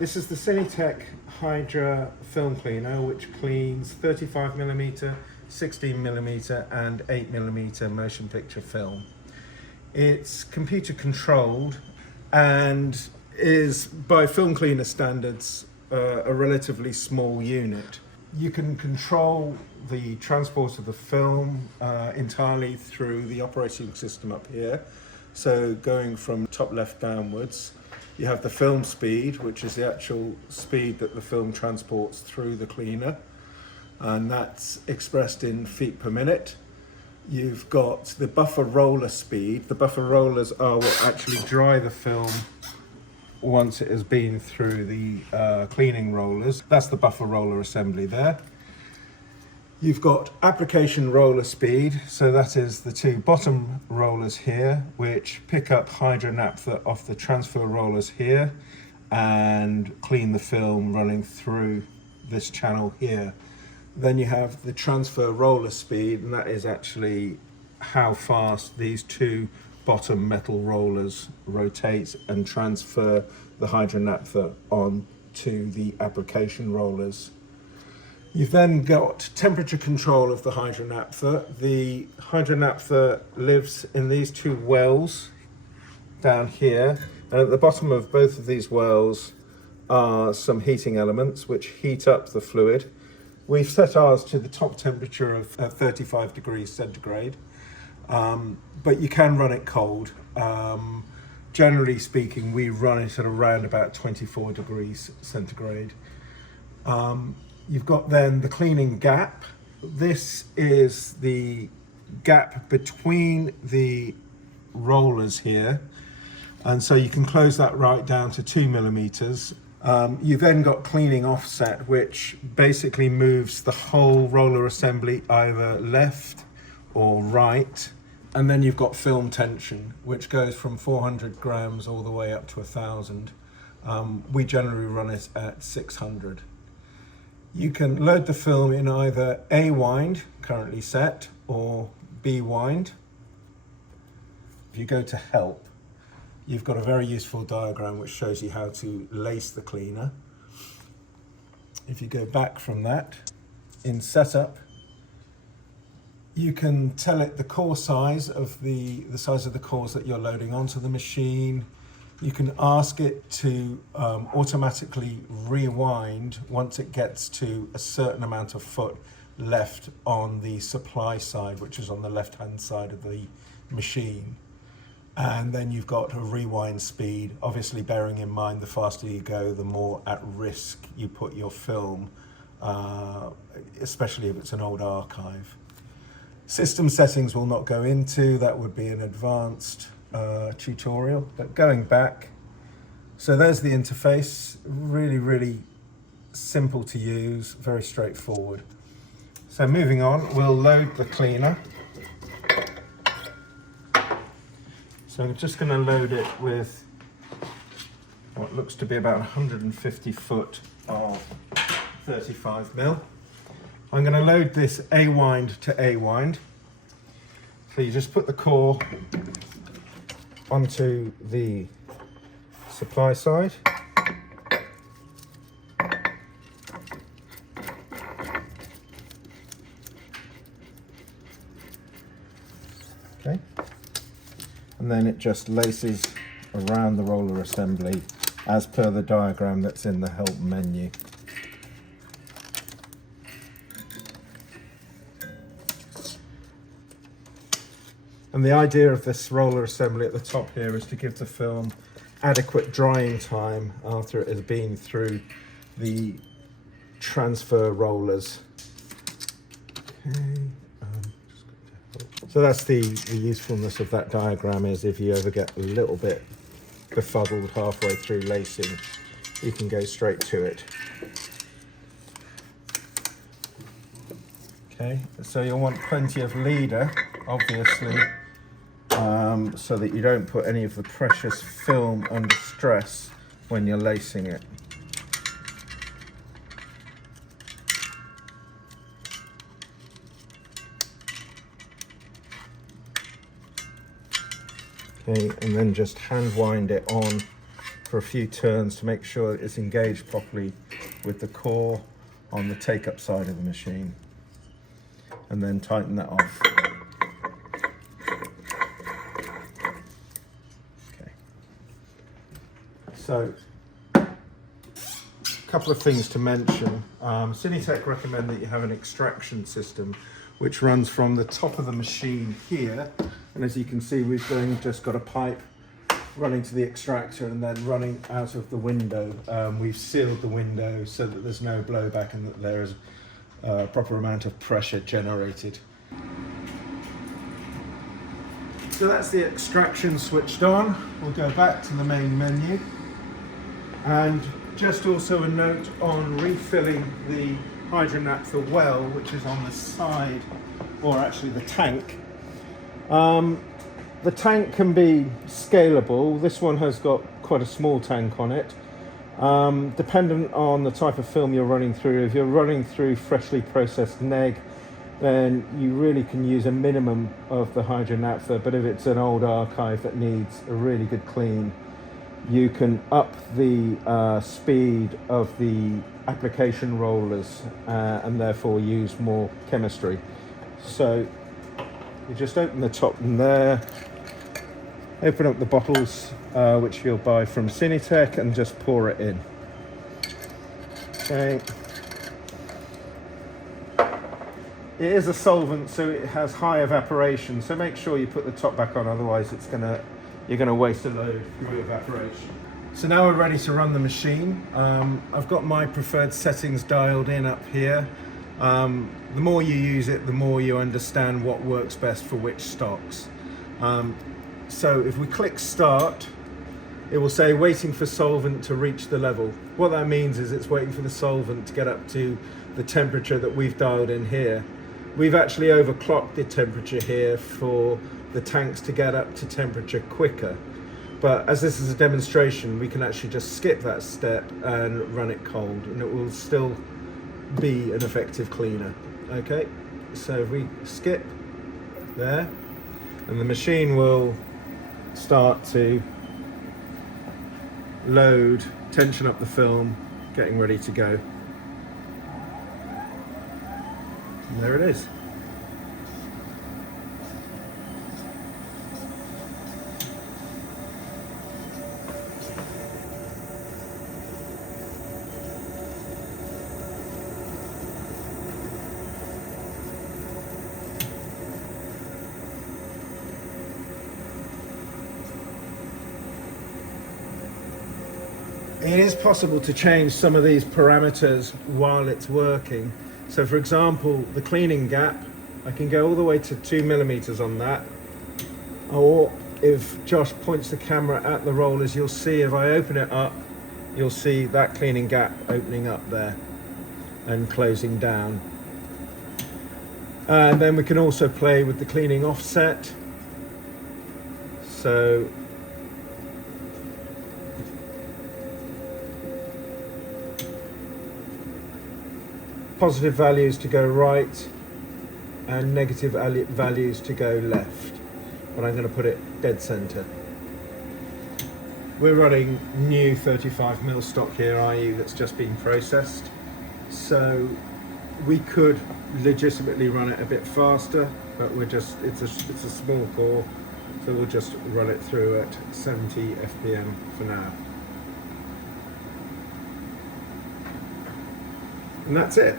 This is the Cinetech Hydra film cleaner, which cleans 35mm, 16mm and 8mm motion picture film. It's computer controlled and is, by film cleaner standards, a relatively small unit. You can control the transport of the film entirely through the operating system up here. So going from top left downwards, you have the film speed, which is the actual speed that the film transports through the cleaner, and that's expressed in feet per minute. You've got the buffer roller speed. The buffer rollers are what actually dry the film once it has been through the cleaning rollers. That's the buffer roller assembly there. You've got application roller speed, so that is the two bottom rollers here, which pick up Hydra naphtha off the transfer rollers here and clean the film running through this channel here. Then you have the transfer roller speed, and that is actually how fast these two bottom metal rollers rotate and transfer the Hydra naphtha onto the application rollers. You've then got temperature control of the Hydra naphtha. The Hydra naphtha lives in these two wells down here, and at the bottom of both of these wells are some heating elements which heat up the fluid. We've set ours to the top temperature of 35 degrees centigrade, but you can run it cold. Generally speaking, we run it at around about 24 degrees centigrade. You've got then the cleaning gap. This is the gap between the rollers here, and so you can close that right down to 2mm. You've then got cleaning offset, which basically moves the whole roller assembly either left or right. And then you've got film tension, which goes from 400 grams all the way up to 1,000. We generally run it at 600. You can load the film in either A wind, currently set, or B wind. If you go to help, you've got a very useful diagram which shows you how to lace the cleaner. If you go back from that, in setup, you can tell it the core size of the size of the cores that you're loading onto the machine. You can ask it to automatically rewind once it gets to a certain amount of foot left on the supply side, which is on the left-hand side of the machine. And then you've got a rewind speed, obviously bearing in mind the faster you go, the more at risk you put your film, especially if it's an old archive. System settings will not go into, that would be an advanced tutorial, but going back, so there's the interface, really simple to use, very straightforward. So moving on, we'll load the cleaner. So I'm just going to load it with what looks to be about 150 foot of 35mm. I'm going to load this A wind to A wind. So you just put the core onto the supply side. Okay. And then it just laces around the roller assembly as per the diagram that's in the help menu. And the idea of this roller assembly at the top here is to give the film adequate drying time after it has been through the transfer rollers. Okay. So that's the usefulness of that diagram, is if you ever get a little bit befuddled halfway through lacing, you can go straight to it. Okay, so you'll want plenty of leader, obviously, so that you don't put any of the precious film under stress when you're lacing it. Okay, and then just hand wind it on for a few turns to make sure it's engaged properly with the core on the take-up side of the machine, and then tighten that off. Okay. So, a couple of things to mention. Cinetech recommend that you have an extraction system which runs from the top of the machine here, and as you can see, we've just got a pipe running to the extractor and then running out of the window. We've sealed the window so that there's no blowback and that there is a proper amount of pressure generated. So that's the extraction switched on. We'll go back to the main menu, and just also a note on refilling the Hydra naphtha well, which is on the side, or actually the tank. The tank can be scalable. This one has got quite a small tank on it. Dependent on the type of film you're running through, if you're running through freshly processed neg, then you really can use a minimum of the Hydra naphtha, but if it's an old archive that needs a really good clean, you can up the speed of the application rollers and therefore use more chemistry. So you just open the top in there, open up the bottles which you'll buy from Cinetech, and just pour it in. Okay. It is a solvent, so it has high evaporation, so make sure you put the top back on, otherwise you're gonna waste a load through evaporation. So now we're ready to run the machine. I've got my preferred settings dialed in up here. The more you use it, the more you understand what works best for which stocks. So if we click start, it will say waiting for solvent to reach the level. What that means is it's waiting for the solvent to get up to the temperature that we've dialed in here. We've actually overclocked the temperature here for the tanks to get up to temperature quicker. But as this is a demonstration, we can actually just skip that step and run it cold, and it will still be an effective cleaner. Okay, so if we skip there, and the machine will start to load, tension up the film, getting ready to go. And there it is. It is possible to change some of these parameters while it's working. So for example, the cleaning gap, I can go all the way to 2 millimeters on that. Or if Josh points the camera at the rollers, you'll see if I open it up, you'll see that cleaning gap opening up there and closing down. And then we can also play with the cleaning offset. So positive values to go right and negative values to go left, but I'm going to put it dead center. We're running new 35mm stock here, i.e. that's just been processed, so we could legitimately run it a bit faster, but it's a small core, so we'll just run it through at 70 fpm for now. And that's it.